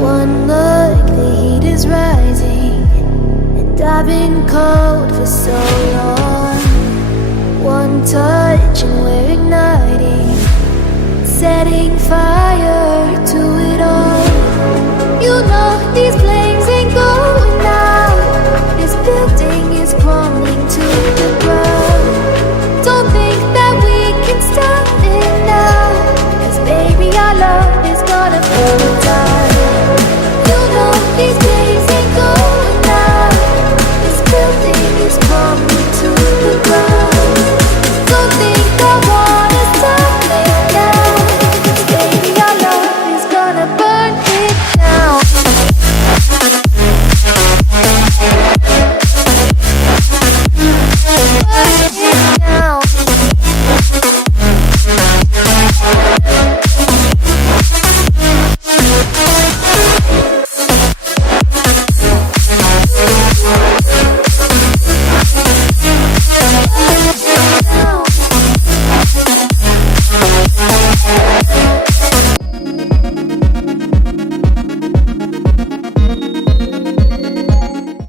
One look, the heat is rising, and I've been cold for so long. One touch and we're igniting, setting fire to it all. You know these places